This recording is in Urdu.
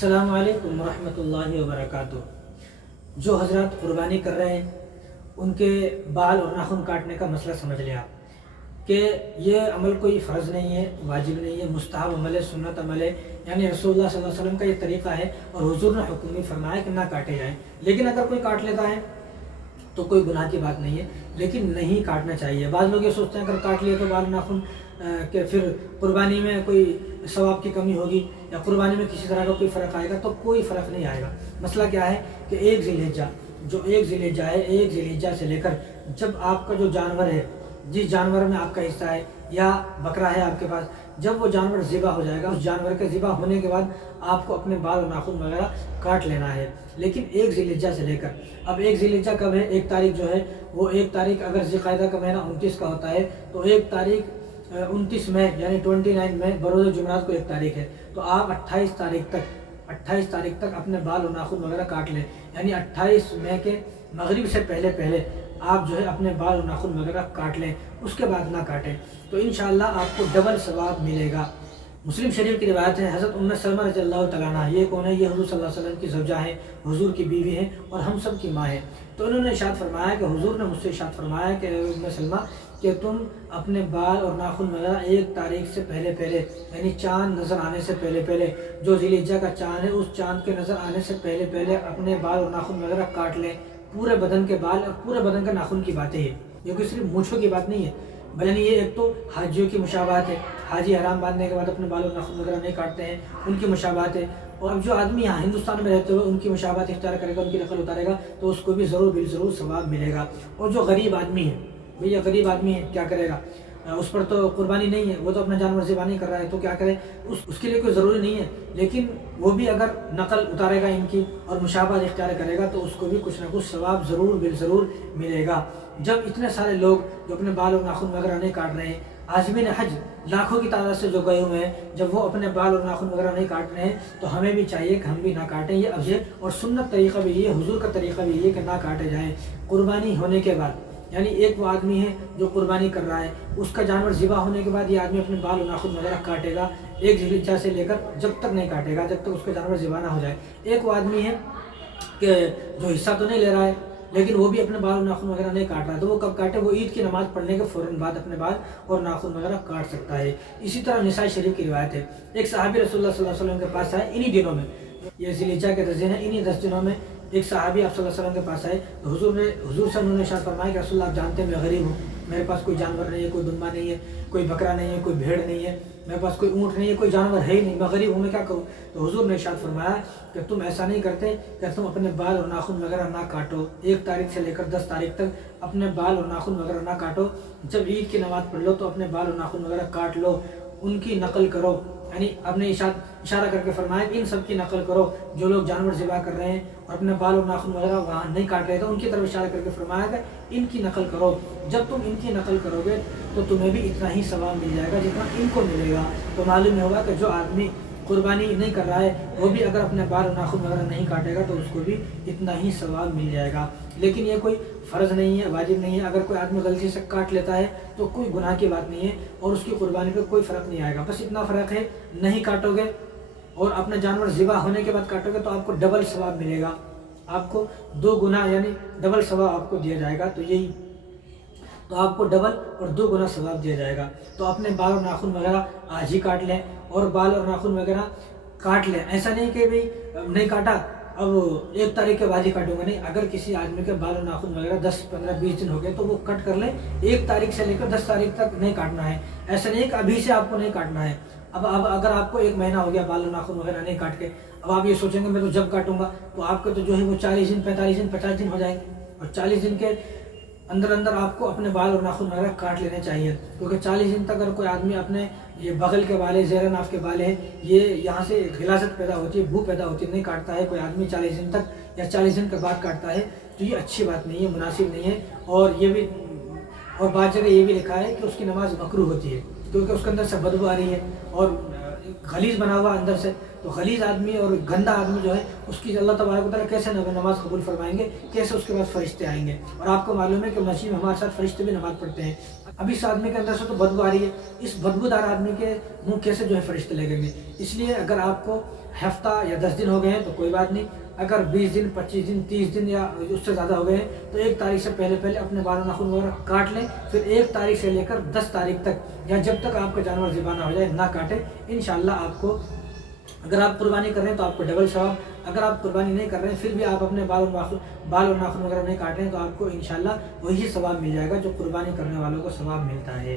السلام علیکم ورحمۃ اللہ وبرکاتہ۔ جو حضرات قربانی کر رہے ہیں ان کے بال اور ناخن کاٹنے کا مسئلہ سمجھ لیں آپ کہ یہ عمل کوئی فرض نہیں ہے، واجب نہیں ہے، مستحب عمل ہے، سنت عمل ہے، یعنی رسول اللہ صلی اللہ علیہ وسلم کا یہ طریقہ ہے اور حضور نے حکم بھی فرمایا کہ نہ کاٹے جائیں۔ لیکن اگر کوئی کاٹ لیتا ہے تو کوئی گناہ کی بات نہیں ہے، لیکن نہیں کاٹنا چاہیے۔ بعض لوگ یہ سوچتے ہیں اگر کاٹ لیے تو بال ناخن کہ پھر قربانی میں کوئی ثواب کی کمی ہوگی یا قربانی میں کسی طرح کا کوئی فرق آئے گا، تو کوئی فرق نہیں آئے گا۔ مسئلہ کیا ہے کہ ایک ذی الحجہ ہے، ایک ذی الحجہ سے لے کر جب آپ کا جو جانور ہے، جس جانور میں آپ کا حصہ ہے یا بکرا ہے آپ کے پاس، جب وہ جانور ذبح ہو جائے گا، اس جانور کے ذبح ہونے کے بعد آپ کو اپنے بال اور ناخن وغیرہ کاٹ لینا ہے، لیکن ایک ذی الحجہ سے لے کر۔ اب ایک ذی الحجہ کب ہے؟ ایک تاریخ جو ہے وہ ایک تاریخ اگر ذی القعدہ کا مہینہ 29 کا ہوتا ہے تو ایک تاریخ 29 مئی یعنی 29 مئی بروز جمعرات کو ایک تاریخ ہے، تو آپ 28 تاریخ تک اپنے بال اور ناخن وغیرہ کاٹ لیں، یعنی 28 مئی کے مغرب سے پہلے آپ جو ہے اپنے بال اور ناخن وغیرہ کاٹ لیں، اس کے بعد نہ کاٹیں، تو انشاءاللہ آپ کو ڈبل ثواب ملے گا۔ مسلم شریف کی روایت ہے، حضرت ام سلمہ رضی اللہ تعالیٰ عنہ، یہ کون ہے؟ یہ حضور صلی اللہ علیہ وسلم کی زوجہ ہیں، حضور کی بیوی ہیں اور ہم سب کی ماں ہیں۔ تو انہوں نے ارشاد فرمایا کہ حضور نے مجھ سے ارشاد فرمایا کہ ام سلمہ کہ تم اپنے بال اور ناخن وغیرہ ایک تاریخ سے پہلے یعنی چاند نظر آنے سے پہلے جو ذی الحجہ کا چاند ہے، اس چاند کے نظر آنے سے پہلے اپنے بال اور ناخن وغیرہ کاٹ لیں۔ پورے بدن کے بال اور پورے بدن کے ناخن کی باتیں ہیں، یہ کوئی صرف مونچھوں کی بات نہیں ہے، بلکہ یہ ایک تو حاجیوں کی مشابہت ہے، حاجی احرام باندھنے کے بعد اپنے بال اور ناخن وغیرہ نہیں کاٹتے ہیں، ان کی مشابہت ہے۔ اور اب جو آدمی یہاں ہندوستان میں رہتے ہوئے ان کی مشابہت اختیار کرے گا، ان کی نقل اتارے گا، تو اس کو بھی ضرور ثواب ملے گا۔ اور جو غریب آدمی ہے، بھئی غریب آدمی ہے کیا کرے گا؟ اس پر تو قربانی نہیں ہے، وہ تو اپنا جانور ذبح نہیں کر رہا ہے، تو کیا کرے؟ اس کے لیے کوئی ضروری نہیں ہے، لیکن وہ بھی اگر نقل اتارے گا ان کی اور مشابہت اختیار کرے گا تو اس کو بھی کچھ نہ کچھ ثواب ضرور ملے گا۔ جب اتنے سارے لوگ جو اپنے بال اور ناخن وغیرہ نہیں کاٹ رہے ہیں، عازمین حج لاکھوں کی تعداد سے جو گئے ہوئے ہیں، جب وہ اپنے بال اور ناخن وغیرہ نہیں کاٹ رہے ہیں تو ہمیں بھی چاہیے کہ ہم بھی نہ کاٹیں۔ یہ افضل اور سنت طریقہ بھی یہ، حضور کا طریقہ بھی یہ کہ نہ کاٹے جائیں قربانی ہونے کے بعد۔ یعنی ایک وہ آدمی ہے جو قربانی کر رہا ہے، اس کا جانور ذبح ہونے کے بعد یہ آدمی اپنے بال اور ناخن وغیرہ کاٹے گا، ایک ذی الحجہ سے لے کر جب تک نہیں کاٹے گا، جب تک اس کا جانور ذبح نہ ہو جائے۔ ایک وہ آدمی ہے کہ جو حصہ تو نہیں لے رہا ہے لیکن وہ بھی اپنے بال اور ناخن وغیرہ نہیں کاٹ رہا ہے، تو وہ کب کاٹے؟ وہ عید کی نماز پڑھنے کے فوراً بعد اپنے بال اور ناخن وغیرہ کاٹ سکتا ہے۔ اسی طرح نسائی شریف کی روایت ہے، ایک صحابی رسول اللہ صلی اللہ علیہ وسلم کے پاس آئے انہی دنوں میں، یہ ذی الحجہ کے 10 دن ہیں، انہی 10 دنوں میں ایک صحابی آپ صلی اللہ علیہ وسلم کے پاس آئے تو حضور سے انہوں نے ارشاد فرمایا کہ رسول اللہ آپ جانتے ہیں میں غریب ہوں، میرے پاس کوئی جانور نہیں ہے، کوئی دمبا نہیں ہے، کوئی بکرا نہیں ہے، کوئی بھیڑ نہیں ہے، میرے پاس کوئی اونٹ نہیں ہے، کوئی جانور ہے ہی نہیں، میں غریب ہوں، میں کیا کروں؟ تو حضور نے ارشاد فرمایا کہ تم ایسا نہیں کرتے کہ تم اپنے بال اور ناخن وغیرہ نہ کاٹو، ایک تاریخ سے لے کر 10 تاریخ تک اپنے بال اور ناخن وغیرہ نہ کاٹو، جب عید کی نماز پڑھ لو تو اپنے بال اور ناخن وغیرہ کاٹ لو، ان کی نقل کرو۔ یعنی آپ نے اشارہ کر کے فرمایا کہ ان سب کی نقل کرو، جو لوگ جانور ذبح کر رہے ہیں اور اپنے بال اور ناخن وغیرہ وہاں نہیں کاٹ رہے تھے ان کی طرف اشارہ کر کے فرمایا کہ ان کی نقل کرو، جب تم ان کی نقل کرو گے تو تمہیں بھی اتنا ہی ثواب مل جائے گا جتنا ان کو ملے گا۔ تو معلوم ہوگا کہ جو آدمی قربانی نہیں کر رہا ہے وہ بھی اگر اپنے بال اور ناخن وغیرہ نہیں کاٹے گا تو اس کو بھی اتنا ہی ثواب مل جائے گا۔ لیکن یہ کوئی فرض نہیں ہے، واجب نہیں ہے، اگر کوئی آدمی غلطی سے کاٹ لیتا ہے تو کوئی گناہ کی بات نہیں ہے اور اس کی قربانی پہ کوئی فرق نہیں آئے گا، بس اتنا فرق ہے نہیں کاٹو گے اور اپنا جانور ذبح ہونے کے بعد کاٹو گے تو آپ کو ڈبل ثواب ملے گا، آپ کو 2 گنا یعنی ڈبل ثواب آپ کو دیا جائے گا، تو آپ کو ڈبل اور 2 گنا ثواب دیا جائے گا۔ تو اپنے بال اور ناخن وغیرہ آج ہی کاٹ لیں اور بال اور ناخن وغیرہ کاٹ لیں، ایسا نہیں کہ بھئی نہیں کاٹا اب 1 تاریخ کے بعد ہی کاٹوں گا، نہیں، اگر کسی آدمی کے بال اور ناخن وغیرہ 10 15 20 دن ہو گئے تو وہ کٹ کر لیں، 1 تاریخ سے لے کر 10 تاریخ تک نہیں کاٹنا ہے، ایسا نہیں کہ ابھی سے آپ کو نہیں کاٹنا ہے۔ اب اگر آپ کو 1 مہینہ ہو گیا بال اور ناخن وغیرہ نہیں کاٹ کے، اب آپ یہ سوچیں گے میں تو جب کاٹوں گا، تو آپ کے تو جو ہے وہ 40 دن 45 دن 50 دن ہو جائیں گے، اور 40 دن کے اندر آپ کو اپنے بال اور ناخن وغیرہ کاٹ لینے چاہیے، کیونکہ 40 دن تک اگر کوئی آدمی اپنے یہ بغل کے بالے، زیر ناف کے بالے ہیں، یہ یہاں سے غلاظت پیدا ہوتی ہے، بو پیدا ہوتی ہے، نہیں کاٹتا ہے کوئی آدمی 40 دن تک یا 40 دن کے بعد کاٹتا ہے تو یہ اچھی بات نہیں ہے، مناسب نہیں ہے، اور بعض جگہ یہ بھی لکھا ہے کہ اس کی نماز مکروہ ہوتی ہے کیونکہ اس کے اندر سے بدبو آ رہی ہے اور غلیظ بنا ہوا اندر سے، تو غلیظ آدمی اور گندا آدمی جو ہے اس کی اللہ تبارک و تعالیٰ کیسے نماز قبول فرمائیں گے، کیسے اس کے بعد فرشتے آئیں گے؟ اور آپ کو معلوم ہے کہ مسجد میں ہمارے ساتھ فرشتے بھی نماز پڑھتے ہیں، اب اس آدمی کے اندر سے تو بدبو آ رہی ہے، اس بدبودار آدمی کے منہ کیسے جو ہے فرشتے لگیں گے؟ اس لیے اگر آپ کو ہفتہ یا 10 دن ہو گئے ہیں تو کوئی بات نہیں، اگر 20 دن 25 دن 30 دن یا اس سے زیادہ ہو گئے ہیں تو 1 تاریخ سے پہلے اپنے بال و ناخن وغیرہ کاٹ لیں، پھر 1 تاریخ سے لے کر 10 تاریخ تک یا جب تک آپ کا جانور ذبح نہ ہو جائے نہ کاٹیں۔ انشاءاللہ آپ کو، اگر آپ قربانی کر رہے ہیں تو آپ کو ڈبل ثواب، اگر آپ قربانی نہیں کر رہے ہیں پھر بھی آپ اپنے بال اور ناخن وغیرہ نہیں کاٹ رہے ہیں تو آپ کو انشاءاللہ وہی ثواب مل جائے گا جو قربانی کرنے والوں کو ثواب ملتا ہے۔